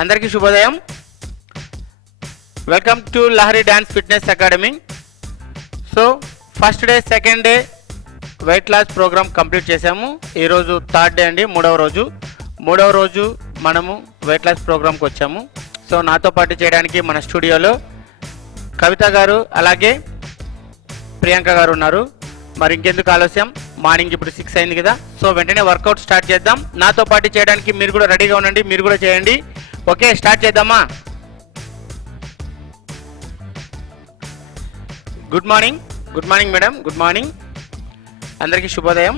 అందరికీ శుభోదయం. Welcome to Lahari dance fitness academy. So first day second day weight loss program complete చేసాము. ఈరోజు third day అండి, మూడవ రోజు మనము వెయిట్ లాస్ ప్రోగ్రామ్కి వచ్చాము. సో నాతో పాటు చేయడానికి మన స్టూడియోలో కవిత గారు అలాగే ప్రియాంక గారు ఉన్నారు. మరి ఇంకెందుకు ఆలస్యం, మార్నింగ్ ఇప్పుడు 6 అయింది కదా, సో వెంటనే వర్కౌట్ స్టార్ట్ చేద్దాం. నాతో పాటు చేయడానికి మీరు కూడా రెడీగా ఉండండి, మీరు కూడా చేయండి. ఓకే, స్టార్ట్ చేద్దామా? Good morning madam, good morning, అందరికీ శుభోదయం.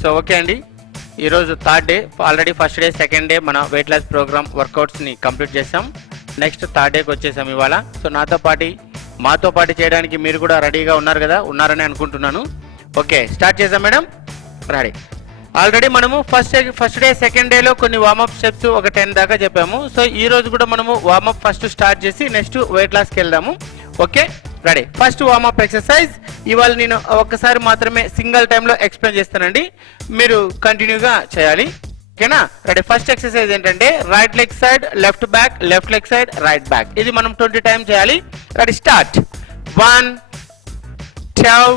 సో ఓకే అండి, ఈరోజు third day. Already first day second day మన వెయిట్ లాస్ ప్రోగ్రామ్ వర్కౌట్స్ని కంప్లీట్ చేసాం. నెక్స్ట్ థర్డ్ డేకి వచ్చేసాం ఇవాళ. సో మాతో పాటు చేయడానికి మీరు కూడా రెడీగా ఉన్నారు కదా, ఉన్నారని అనుకుంటున్నాను. ఓకే, స్టార్ట్ చేద్దాం మేడం. రెడీ. ఆల్రెడీ మనము ఫస్ట్ డే సెకండ్ డేలో కొన్ని వార్మప్ స్టెప్స్ ఒక 10 దాకా చెప్పాము. సో ఈ రోజు కూడా మనము వార్మప్ ఫస్ట్ స్టార్ట్ చేసి నెక్స్ట్ వెయిట్ లాస్కి వెళ్దాము. Okay, ready. First warm up exercise ఇవాళ నేను ఒక్కసారి మాత్రమే సింగిల్ టైంలో ఎక్స్ప్లెయిన్ చేస్తానండి, మీరు కంటిన్యూగా చేయాలి. ఓకేనా? రెడీ. ఫస్ట్ ఎక్సర్సైజ్ ఏంటంటే right leg side left back, left leg side right back. ఇది మనం 20 టైమ్స్ చేయాలి. Ready, start. 1 2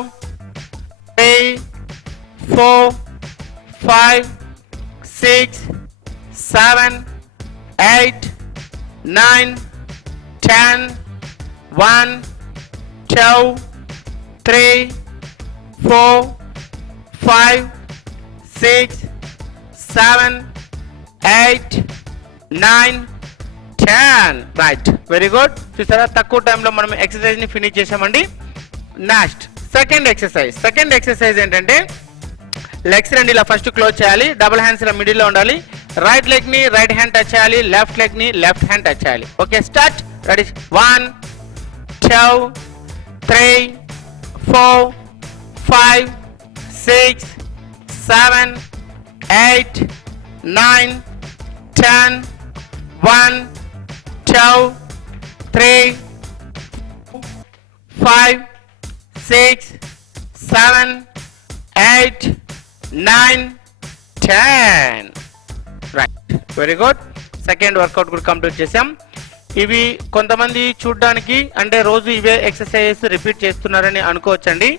3 4 5 6 7 8 9 10 1 2 3 4 5 6 7 8 9 10. Right, very good. చూసారా, తక్కువ టైంలో మనం ఎక్సర్సైజ్ని ఫినిష్ చేసామండి. నెక్స్ట్ సెకండ్ ఎక్సర్సైజ్ ఏంటంటే లెగ్స్ రెండు ఇలా ఫస్ట్ క్లోజ్ చేయాలి, డబుల్ హ్యాండ్స్ ఇలా మిడిల్లో ఉండాలి. రైట్ లెగ్ ని రైట్ హ్యాండ్ టచ్ చేయాలి, లెఫ్ట్ లెగ్ ని లెఫ్ట్ హ్యాండ్ టచ్ చేయాలి. Okay, start. Ready. 1 2 3 4 5 6 7 8 9 10 1 2 3 5 6 7 8 9 10. Right, very good. Second workout కూడా కంప్లీట్ చేసాం. ఇవి కొంతమంది చూడడానికి అంటే రోజు ఇవే ఎక్సర్సైజెస్ రిపీట్ చేస్తున్నారని అనుకోవచ్చండి.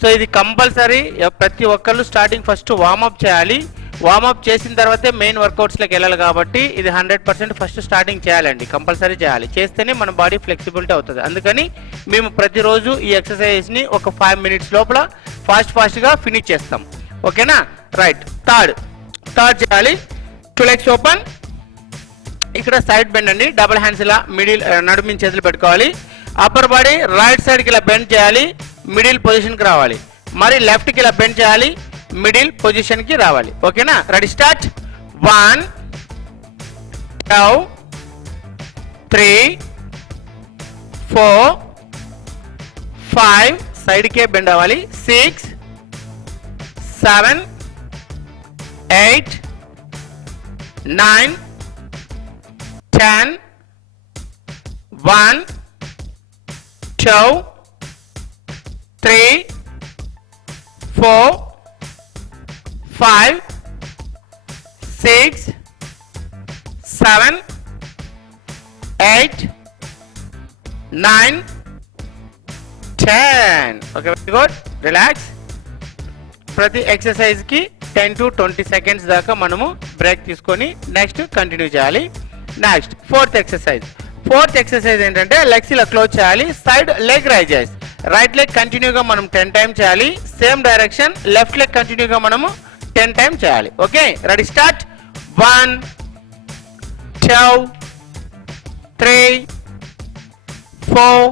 సో ఇది కంపల్సరీ ప్రతి ఒక్కళ్ళు స్టార్టింగ్ ఫస్ట్ వార్మప్ చేయాలి. వార్మప్ చేసిన తర్వాతే మెయిన్ వర్కౌట్స్లోకి వెళ్ళాలి కాబట్టి ఇది 100% ఫస్ట్ స్టార్టింగ్ చేయాలండి, కంపల్సరీ చేయాలి. చేస్తేనే మన బాడీ ఫ్లెక్సిబిలిటీ అవుతుంది. అందుకని మేము ప్రతిరోజు ఈ ఎక్సర్సైజ్ని ఒక 5 మినిట్స్ లోపల ఫాస్ట్గా ఫినిష్ చేస్తాం. ఓకేనా? రైట్. థర్డ్ చేయాలి. 2 లెగ్స్ ఓపెన్. ఇక్కడ సైడ్ బెండ్ అండి, డబుల్ హ్యాండ్స్ ఇలా మిడిల్ నడుము చేతులు పెట్టుకోవాలి. అప్పర్ బాడీ రైట్ సైడ్కి ఇలా బెండ్ చేయాలి, మిడిల్ పొజిషన్కి రావాలి. మరి లెఫ్ట్కి ఇలా బెండ్ చేయాలి, మిడిల్ పొజిషన్కి రావాలి. ఓకేనా? Ready, start. 1 2 3 4 5 సైడ్కే బెండ్ అవ్వాలి. 6 7 8 9 10 1 2 3 4 5 6 7 8 9 10. Okay, very good. రిలాక్స్. ప్రతి ఎక్సర్సైజ్కి 10 to 20 సెకండ్స్ దాకా మనము బ్రేక్ తీసుకొని నెక్స్ట్ కంటిన్యూ చేయాలి. నెక్స్ట్ ఫోర్త్ ఎక్సర్సైజ్ ఏంటంటే లెగ్స్ ఇలా క్లోజ్ చేయాలి, side leg rises. Right leg కంటిన్యూగా మనం 10 టైమ్స్ చేయాలి. సేమ్ డైరెక్షన్ లెఫ్ట్ లెగ్ కంటిన్యూగా మనము 10 టైమ్స్ చేయాలి. Okay, ready, start. 1 2 3 4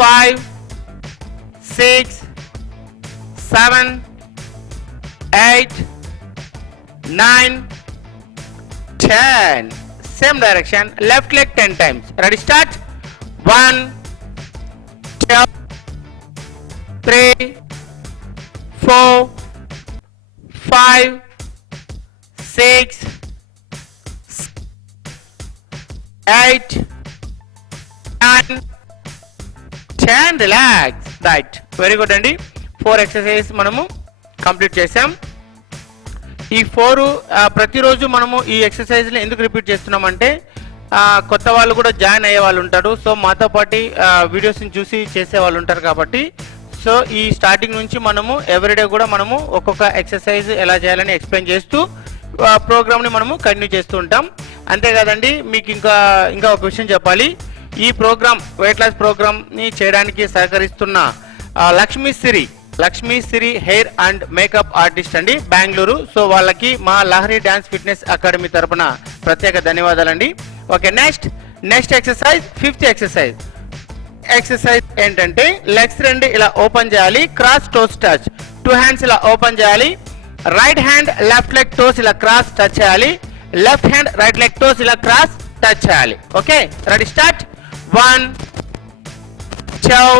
5 6 7 8 9 10. Same direction, left leg 10 times. Ready, start. 1 2 3 4 5 6 8 9 10. Relax. Right. Very good అండి. 4 exercises మనము కంప్లీట్ చేసాం. ఈ 4 ప్రతిరోజు మనము ఈ ఎక్సర్సైజ్ని ఎందుకు రిపీట్ చేస్తున్నామంటే కొత్త వాళ్ళు కూడా జాయిన్ అయ్యే వాళ్ళు ఉంటారు. సో మాతో పాటు వీడియోస్ని చూసి చేసే వాళ్ళు ఉంటారు కాబట్టి సో ఈ స్టార్టింగ్ నుంచి మనము ఎవ్రీడే కూడా మనము ఒక్కొక్క ఎక్సర్సైజ్ ఎలా చేయాలని ఎక్స్ప్లెయిన్ చేస్తూ ప్రోగ్రామ్ని మనము కంటిన్యూ చేస్తూ ఉంటాం. అంతేకాదండి, మీకు ఇంకా ఒక విషయం చెప్పాలి. ఈ ప్రోగ్రామ్ వెయిట్ లాస్ ప్రోగ్రామ్ని చేయడానికి సహకరిస్తున్న లక్ష్మీ సిరి హెయిర్ అండ్ మేకప్ ఆర్టిస్ట్ అండి, బెంగళూరు. సో వాళ్ళకి మా లహరి డాన్స్ ఫిట్నెస్ అకాడమీ తరపున ప్రత్యేక ధన్యవాదాలండి. Okay, next exercise, 5th exercise ఏంటంటే లెగ్స్ 2 ఇలా ఓపెన్ చేయాలి, క్రాస్ టోస్ టచ్. 2 హ్యాండ్స్ ఇలా ఓపెన్ చేయాలి, right hand left leg toes ఇలా క్రాస్ టచ్ చేయాలి, left hand right leg toes ఇలా క్రాస్ టచ్ చేయాలి. Okay, ready, start. 1 2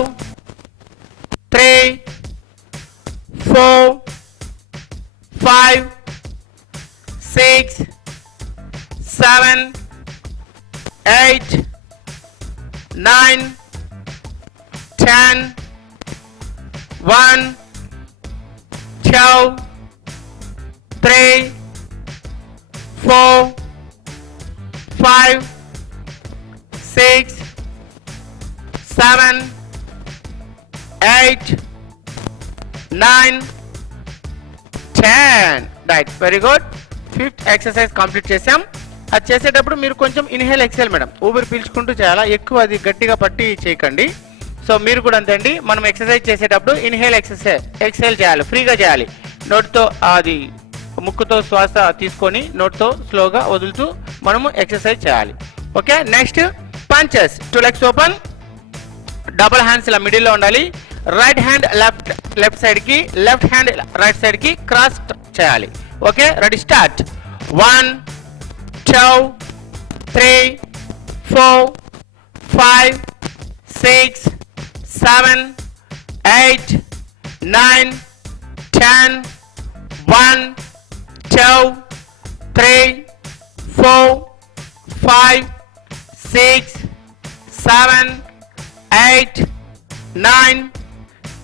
3 4 5 6 7 8 9 10 1 2 3 4 5 6 7 8 9 10. Right, very good. 5th exercise complete చేసాం. అది చేసేటప్పుడు మీరు కొంచెం ఇన్హేల్ ఎక్సెల్ మేడం, ఊపిరి పీల్చుకుంటూ చేయాలా, ఎక్కువ అది గట్టిగా పట్టి చేయకండి. సో మీరు కూడా అంతే అండి, మనం ఎక్సర్సైజ్ చేసేటప్పుడు ఇన్హేల్ ఎక్సెల్ చేయాలి, ఫ్రీగా చేయాలి. నోట్తో అది ముక్కుతో శ్వాస తీసుకొని నోట్తో స్లోగా వదులుతూ మనము ఎక్సర్సైజ్ చేయాలి. Okay, next punches. 2 legs open, double hands ఇలా మిడిల్లో ఉండాలి, రైట్ హ్యాండ్ లెఫ్ట్ సైడ్ కి, లెఫ్ట్ హ్యాండ్ రైట్ సైడ్ కి క్రాస్ చేయాలి. Okay, ready, start. 1 2 3 4 5 6 7 8 9 10 1 2 3 4 5 6 7 8 9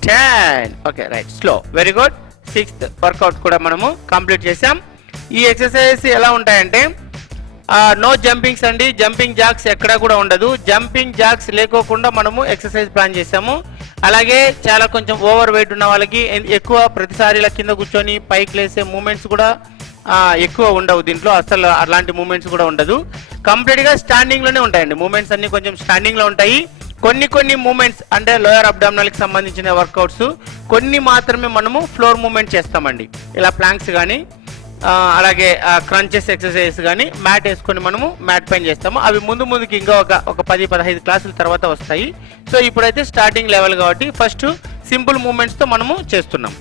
10. Okay, right, slow, very good. 6th workout కూడా మనము కంప్లీట్ చేసాం. ఈ ఎక్సర్సైజ్ ఎలా ఉంటాయంటే నో జంపింగ్స్ అండి, జంపింగ్ జాక్స్ ఎక్కడా కూడా ఉండదు. జంపింగ్ జాక్స్ లేకోకుండా మనము ఎక్సర్సైజ్ ప్లాన్ చేసాము. అలాగే చాలా కొంచెం ఓవర్ వెయిట్ ఉన్న వాళ్ళకి ఎక్కువ ప్రతిసారి ఇలా కింద కూర్చొని పైకి లేసే మూమెంట్స్ కూడా ఎక్కువ ఉండవు దీంట్లో, అసలు అలాంటి మూమెంట్స్ కూడా ఉండదు. కంప్లీట్గా స్టాండింగ్లోనే ఉంటాయండి మూమెంట్స్ అన్ని, కొంచెం స్టాండింగ్లో ఉంటాయి. కొన్ని మూమెంట్స్ అంటే లోయర్ అబ్డామినల్కి సంబంధించిన వర్కౌట్స్ కొన్ని మాత్రమే మనము ఫ్లోర్ మూమెంట్ చేస్తామండి. ఇలా ప్లాంక్స్ కానీ అలాగే క్రంచెస్ ఎక్సర్సైజ్ కానీ మ్యాట్ వేసుకొని మనము మ్యాట్ పైన చేస్తాము. అవి ముందుకి ఇంకా ఒక 10-15 క్లాసుల తర్వాత వస్తాయి. సో ఇప్పుడైతే స్టార్టింగ్ లెవెల్ కాబట్టి ఫస్ట్ సింపుల్ మూమెంట్స్తో మనము చేస్తున్నాం.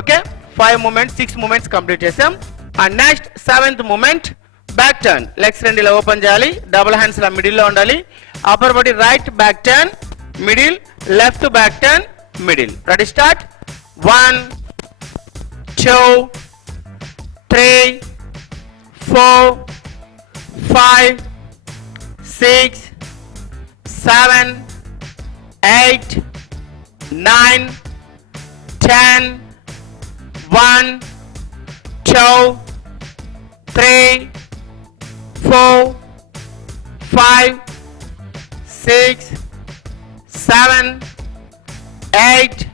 ఓకే, 5 మూమెంట్స్ 6 మూమెంట్స్ కంప్లీట్ చేసాం. And next 7th moment, back turn. Legs 2 ఇలా ఓపెన్ చేయాలి, డబుల్ హ్యాండ్స్ ఇలా మిడిల్లో ఉండాలి, upper body right back turn middle, left back turn middle. Ready, start. 1 2 3 4 5 6 7 8 9 10 1 2 3 4 5 6 7 8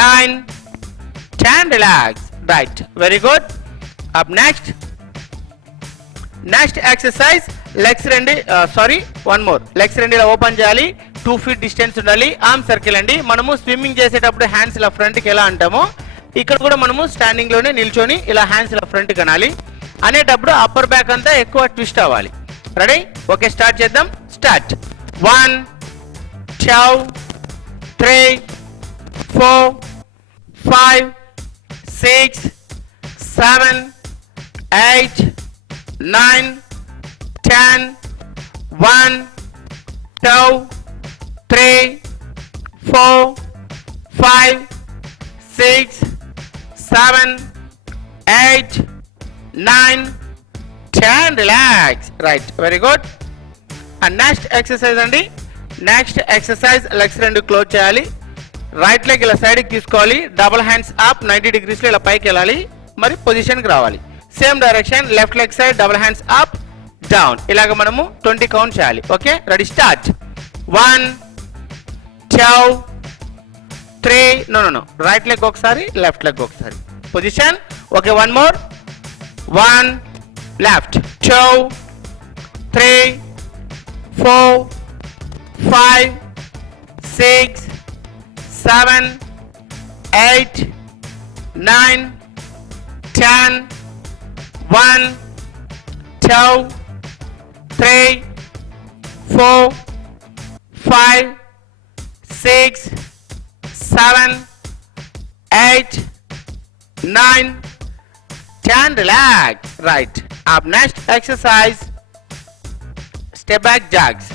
9 10. Relax. Right. Very good. Up next exercise, legs 2 one more. Legs 2 ఇలా open చేయాలి, 2 feet distance ఉండాలి. Arm circle అండి. మనము swimming చేసేటప్పుడు hands ఇలా ఫ్రంట్ కి ఎలా అంటామో ఇక్కడ కూడా మనము స్టాండింగ్ లోనే నిల్చొని ఇలా హ్యాండ్స్ ఇలా ఫ్రంట్ కి అనాలి. అనేటప్పుడు అప్పర్ బ్యాక్ అంతా ఎక్కువ ట్విస్ట్ అవ్వాలి. రెడీ? ఓకే, స్టార్ట్ చేద్దాం. Start. 1 2 3 4 5 6 7 8 9 10 1 2 3 4 5 6 7 8 9 10. Relax. Right. Very good. And next exercise అండి. నెక్స్ట్ ఎక్సర్సైజ్ లెగ్స్ 2 క్లోజ్ చేయాలి. రైట్ లెగ్ ఇలా సైడ్కి తీసుకోవాలి, డబుల్ హ్యాండ్స్ అప్ 90 degrees లో ఇలా పైకి వెళ్ళాలి. మరి పొజిషన్కి రావాలి. Same direction left leg side double hands up down. ఇలాగ మనము 20 కౌంట్ చేయాలి. Okay, ready start. 1 2 3 no right leg ఒకసారి, లెఫ్ట్ లెగ్ ఒకసారి, position. Okay, 1 more. 1 left, 2 3 4 5 6 7 8 9 10 1 2 3 4 5 6 7 8 9 10. Relax. Right. Up next exercise step back jags.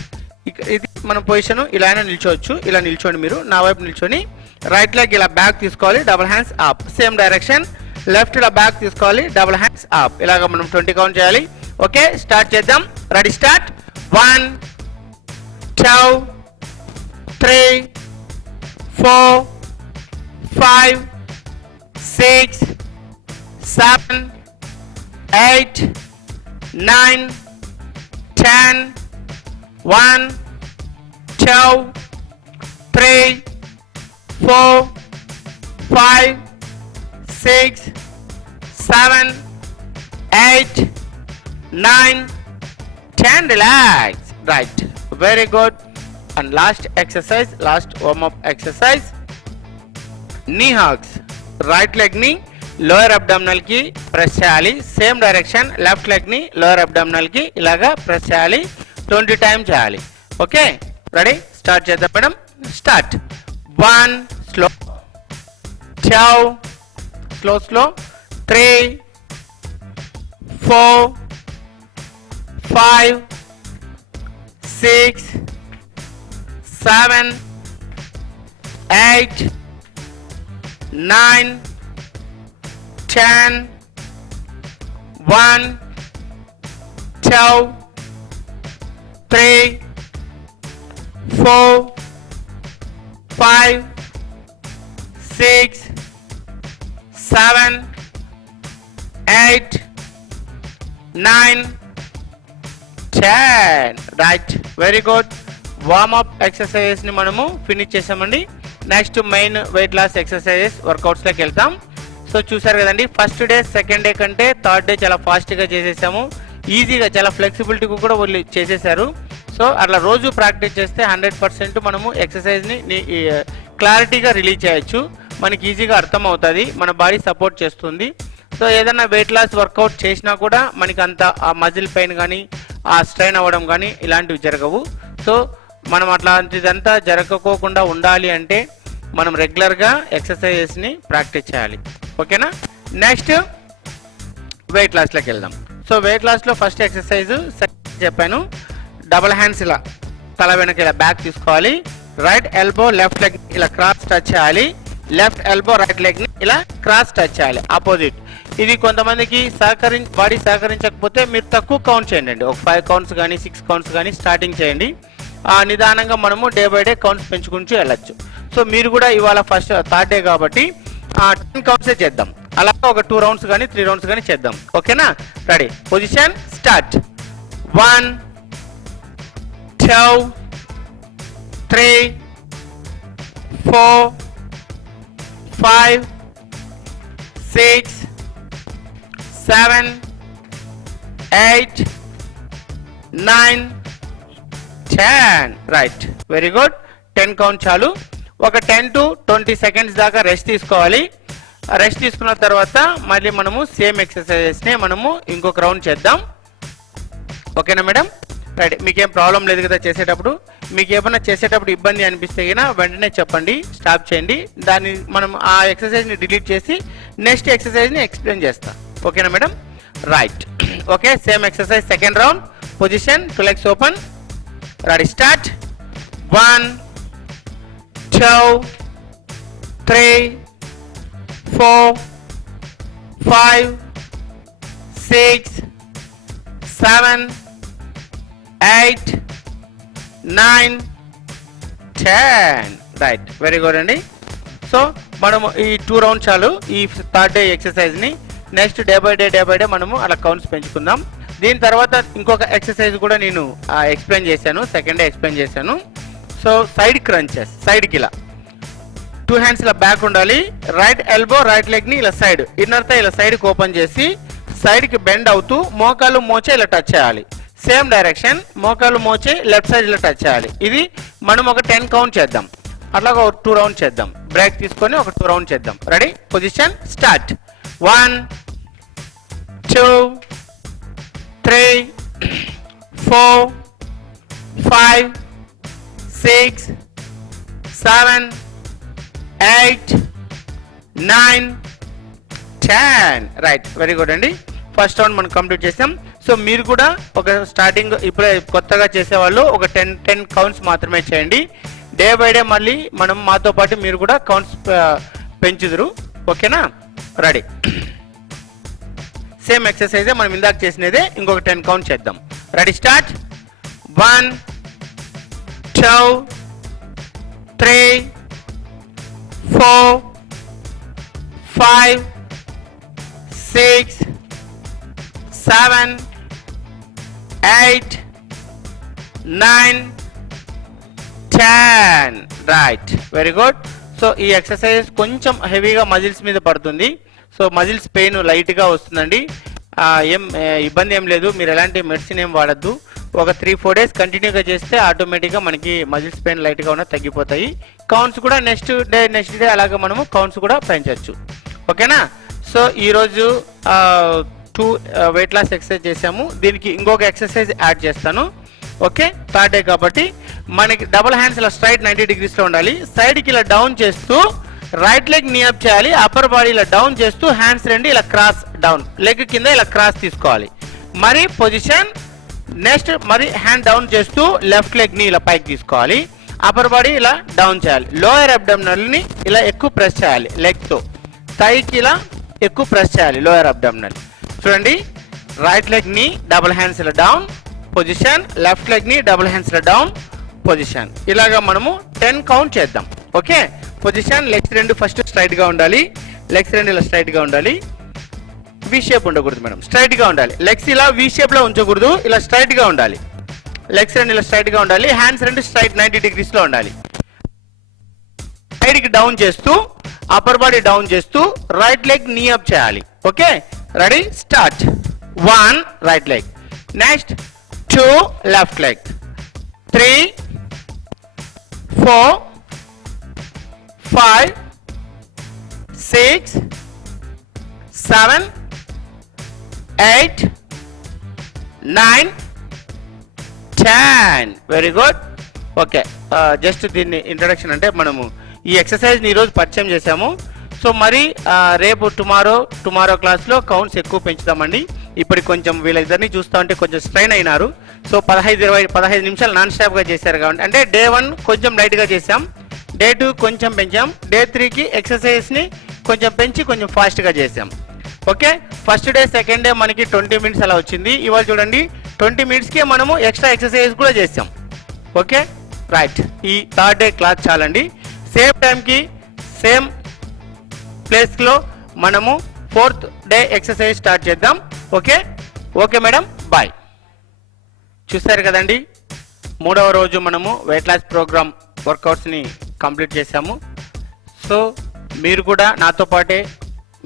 ఇది మన పొజిషన్ ఇలా నిల్చోవచ్చు. ఇలా నిల్చోండి, మీరు నా వైపు నిల్చొని రైట్ లెగ్ ఇలా బ్యాక్ తీసుకోవాలి, double hands up. Same direction left ఇలా బ్యాక్ తీసుకోవాలి, డబుల్ హ్యాండ్స్ అప్. ఇలాగ మనం 20 కౌంట్ చేయాలి. ఓకే, స్టార్ట్ చేద్దాం. Ready start. 1 2 3 4 5 6 7 8 9 10 1 2 3 4 5 6 7 8 9 10. Relax. Right. Very good. And last exercise, last warm up exercise, knee hugs. Right leg ని lower abdominal కి press చేయాలి. Same direction left leg ని lower abdominal కి ఇలాగా ప్రెస్ చేయాలి. 20 టైమ్స్ చేయాలి. ఓకే, రెడీ స్టార్ట్ చేద్దాం madam. Start. 1 slow, 2 slow slow, 3 4 5 6 7 8 9 10 1 2 3 4 5 6 7 8 9 10. Right, very good. Warm up exercises ని మనము ఫినిష్ చేసామండి. Next main weight loss exercises workouts లోకి వెళ్తాం. సో చూసారు కదండి, ఫస్ట్ డే సెకండ్ డే కంటే థర్డ్ డే చాలా ఫాస్ట్గా చేసేసాము. ఈజీగా చాలా ఫ్లెక్సిబిలిటీ కూడా వాళ్ళు చేసేసారు. సో అట్లా రోజు ప్రాక్టీస్ చేస్తే 100% మనము ఎక్సర్సైజ్ని క్లారిటీగా రిలీజ్ చేయొచ్చు. మనకి ఈజీగా అర్థం అవుతుంది, మన బాడీ సపోర్ట్ చేస్తుంది. సో ఏదైనా వెయిట్ లాస్ వర్కౌట్ చేసినా కూడా మనకి అంత ఆ మజిల్ పెయిన్ కానీ ఆ స్ట్రెయిన్ అవ్వడం కానీ ఇలాంటివి జరగవు. సో మనం అట్లాంటిదంతా జరగకోకుండా ఉండాలి అంటే మనం రెగ్యులర్గా ఎక్సర్సైజెస్ని ప్రాక్టీస్ చేయాలి. ఓకేనా? నెక్స్ట్ వెయిట్ లాస్లోకి వెళ్దాం. సో వెయిట్ లాస్లో ఫస్ట్ ఎక్సర్సైజ్ చెప్పాను, డబుల్ హ్యాండ్స్ ఇలా తల వెనక ఇలా బ్యాక్ తీసుకోవాలి. రైట్ ఎల్బో లెఫ్ట్ లెగ్ ఇలా క్రాస్ టచ్ చేయాలి. లెఫ్ట్ ఎల్బో రైట్ లెగ్ ని ఇలా క్రాస్ టచ్ చేయాలి ఆపోజిట్. ఇది కొంతమందికి బాడీ సహకరించకపోతే మీరు తక్కువ కౌంట్ చేయండి. ఒక 5 కౌంట్స్ కానీ 6 కౌంట్స్ కానీ స్టార్టింగ్ చేయండి. నిదానంగా మనము డే బై డే కౌంట్స్ పెంచుకుంటూ వెళ్ళచ్చు. సో మీరు కూడా ఇవాళ ఫస్ట్ థర్డ్ డే కాబట్టి 10 కౌంట్సే చేద్దాం. అలాగే ఒక 2 రౌండ్స్ కానీ 3 రౌండ్స్ కానీ చేద్దాం. ఓకేనా? Ready, position start. 1 2 3 4 5 6 7 8 9 10. Right, very good. 10 count చాలు. ఒక 10 to 20 సెకండ్స్ దాకా రెస్ట్ తీసుకోవాలి. రెస్ట్ తీసుకున్న తర్వాత మళ్ళీ మనము సేమ్ ఎక్సర్సైజెస్ని మనము ఇంకొక రౌండ్ చేద్దాం. ఓకేనా మేడం? రైట్, మీకేం ప్రాబ్లం లేదు కదా చేసేటప్పుడు? మీకు ఏమైనా చేసేటప్పుడు ఇబ్బంది అనిపిస్తే కన్నా వెంటనే చెప్పండి, స్టాప్ చేయండి. దాన్ని మనం ఆ ఎక్సర్సైజ్ని డిలీట్ చేసి నెక్స్ట్ ఎక్సర్సైజ్ని ఎక్స్ప్లెయిన్ చేస్తాం. ఓకేనా madam? Right, okay. Same exercise second round. Position, 2 legs open. Ready, start. 1 2 3 4 5 6 7 8 9 10. Right, very good అండి. సో మనము ఈ 2 రౌండ్స్ చాలు ఈ థర్డ్ డే ఎక్సర్సైజ్ని. నెక్స్ట్ డే బై డే మనము అలా కౌంట్స్ పెంచుకుందాం. దీని తర్వాత ఇంకొక ఎక్సర్సైజ్ కూడా నేను ఎక్స్ప్లెయిన్ చేశాను, సెకండ్ డే ఎక్స్ప్లెయిన్ చేశాను. సో సైడ్ క్రంచెస్, సైడ్కి ఇలా 2 హ్యాండ్స్ ఇలా బ్యాక్ ఉండాలి, రైట్ ఎల్బో రైట్ లెగ్ని ఇలా సైడ్ ఇన్నర్ థై ఇలా సైడ్కి ఓపెన్ చేసి సైడ్కి బెండ్ అవుతూ మోకాలు మోచే ఇలా టచ్ చేయాలి. సేమ్ డైరెక్షన్ మోకాలు మోచే లెఫ్ట్ సైడ్ ఇలా టచ్ చేయాలి. ఇది మనం ఒక 10 కౌంట్ చేద్దాం, అట్లాగా ఒక 2 రౌండ్ చేద్దాం. బ్రేక్ తీసుకొని ఒక 2 రౌండ్ చేద్దాం. Ready, position start. 1 2 3 4 5 6 7 8 9 10. Right, very good అండి. ఫస్ట్ రౌండ్ మనం కంప్లీట్ చేసాం. సో మీరు కూడా ఒక స్టార్టింగ్ ఇప్పుడే కొత్తగా చేసేవాళ్ళు ఒక 10 కౌంట్స్ మాత్రమే చేయండి. డే బై డే మళ్ళీ మనం మాతో పాటు మీరు కూడా కౌంట్స్ పెంచుదురు. ఓకేనా? రెడీ. సేమ్ ఎక్సర్సైజే మనం ఇందాక చేసినదే ఇంకొక 10 కౌంట్ చేద్దాం. Ready, start. 1 2 3 4 5 6 7 8 9 10. Right, very good. So ఈ ఎక్సర్సైజ్ కొంచెం హెవీగా మజిల్స్ మీద పడుతుంది. సో మజిల్స్ పెయిన్ లైట్గా వస్తుందండి. ఏం ఇబ్బంది ఏం లేదు, మీరు ఎలాంటి మెడిసిన్ ఏం వాడద్దు. ఒక 3-4 డేస్ కంటిన్యూగా చేస్తే ఆటోమేటిక్గా మనకి మజిల్స్ పెయిన్ లైట్గా ఉన్న తగ్గిపోతాయి. కౌంట్స్ కూడా నెక్స్ట్ డే అలాగే మనము కౌంట్స్ కూడా పెంచవచ్చు. ఓకేనా? సో ఈరోజు 2 వెయిట్ లాస్ ఎక్సర్సైజ్ చేసాము. దీనికి ఇంకొక ఎక్సర్సైజ్ యాడ్ చేస్తాను. ఓకే, థర్డ్ డే కాబట్టి మనకి డబుల్ హ్యాండ్స్ ఇలా స్ట్రైట్ 90 degreesలో ఉండాలి. సైడ్కి ఇలా డౌన్ చేస్తూ రైట్ లెగ్ నీ అప్ చేయాలి. అప్పర్ బాడీ ఇలా డౌన్ చేస్తూ హ్యాండ్స్ రెండు ఇలా క్రాస్ డౌన్, లెగ్ కింద ఇలా క్రాస్ తీసుకోవాలి. మరి పొజిషన్ నెక్స్ట్ మరి హ్యాండ్ డౌన్ చేస్తూ లెఫ్ట్ లెగ్ ని ఇలా పైకి తీసుకోవాలి. అప్పర్ బాడీ ఇలా డౌన్ చేయాలి. లోయర్ అబ్డామినల్ ని ఇలా ఎక్కువ ప్రెస్ చేయాలి. లెగ్ తో థైకి ఇలా ఎక్కువ ప్రెస్ చేయాలి. లోయర్ అబ్డామినల్ చూడండి. రైట్ లెగ్ ని డబుల్ హ్యాండ్స్ ఇలా డౌన్ పొజిషన్, లెఫ్ట్ లెగ్ ని డబుల్ హ్యాండ్స్ ఇలా డౌన్ పొజిషన్. ఇలాగా మనము 10 కౌంట్ చేద్దాం. ఓకే, పొజిషన్ లెగ్స్ రెండు ఫస్ట్ స్ట్రైట్ గా ఉండాలి. లెగ్స్ రెండు ఇలా స్ట్రైట్ గా ఉండాలి. వి షేప్ ఉండకూడదు మేడం, స్ట్రైట్ గా ఉండాలి. లెగ్స్ ఇలా వి షేప్ లో ఉంచకూడదు, ఇలా స్ట్రైట్ గా ఉండాలి. లెగ్స్ రెండు ఇలా స్ట్రైట్ గా ఉండాలి. హ్యాండ్స్ రెండు స్ట్రైట్ 90 degrees లో ఉండాలి. సైడ్ కి డౌన్ చేస్తూ అప్పర్ బాడీ డౌన్ చేస్తూ రైట్ లెగ్ నీ అప్ చేయాలి. Okay, ready, start. 1 right leg, next 2 left leg, 3 4 5 6 7 8 9 10. Very good. Okay, just దీన్ని ఇంట్రడక్షన్ అంటే మనము ఈ ఎక్సర్సైజ్ని ఈరోజు పరిచయం చేసాము. సో మరి రేపు టుమారో క్లాస్లో కౌంట్స్ ఎక్కువ పెంచుతామండి. ఇప్పుడు కొంచెం వీళ్ళిద్దరిని చూస్తూ ఉంటే కొంచెం స్ట్రైన్ అయినారు. సో 15 నిమిషాలు నాన్ స్టాప్గా చేశారు కాబట్టి, అంటే డే 1 కొంచెం లైట్గా చేసాం, డే 2 కొంచెం పెంచాం, డే 3కి ఎక్సర్సైజ్ని కొంచెం పెంచి కొంచెం ఫాస్ట్గా చేసాం. Okay, first day second day మనకి 20 minutes అలా వచ్చింది. ఇవాళ చూడండి 20 minutesకే మనము ఎక్స్ట్రా ఎక్సర్సైజ్ కూడా చేసాం. Okay, right. ఈ థర్డ్ డే క్లాస్ చాలండి. సేమ్ టైంకి సేమ్ ప్లేస్లో మనము 4th డే ఎక్సర్సైజ్ స్టార్ట్ చేద్దాం. Okay okay madam, bye. చూసారు కదండి, 3వ రోజు మనము వెయిట్ లాస్ ప్రోగ్రామ్ వర్కౌట్స్ని కంప్లీట్ చేసాము. సో మీరు కూడా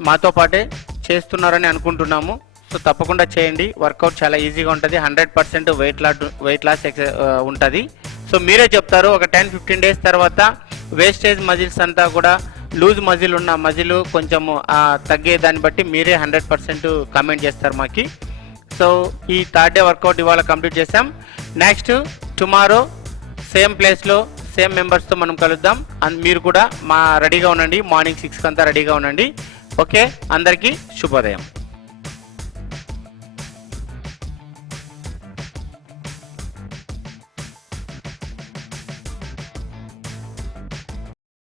మాతో పాటే చేస్తున్నారని అనుకుంటున్నాము. సో తప్పకుండా చేయండి. వర్కౌట్ చాలా ఈజీగా ఉంటుంది. 100% వెయిట్ లాస్ ఉంటుంది. సో మీరే చెప్తారు, ఒక 10-15 days తర్వాత వేస్టేజ్ మజిల్స్ అంతా కూడా లూజ్ ఉన్న మజిల్ కొంచెము తగ్గే దాన్ని బట్టి మీరే 100% కామెంట్ చేస్తారు మాకి. సో ఈ థర్డ్ డే వర్కౌట్ ఇవాళ కంప్లీట్ చేసాం. నెక్స్ట్ టుమారో సేమ్ ప్లేస్లో సేమ్ మెంబర్స్తో మనం కలుద్దాం. మీరు కూడా రెడీగా ఉండండి. మార్నింగ్ 6 కంతా రెడీగా ఉండండి. ఓకే, అందరికీ శుభోదయం.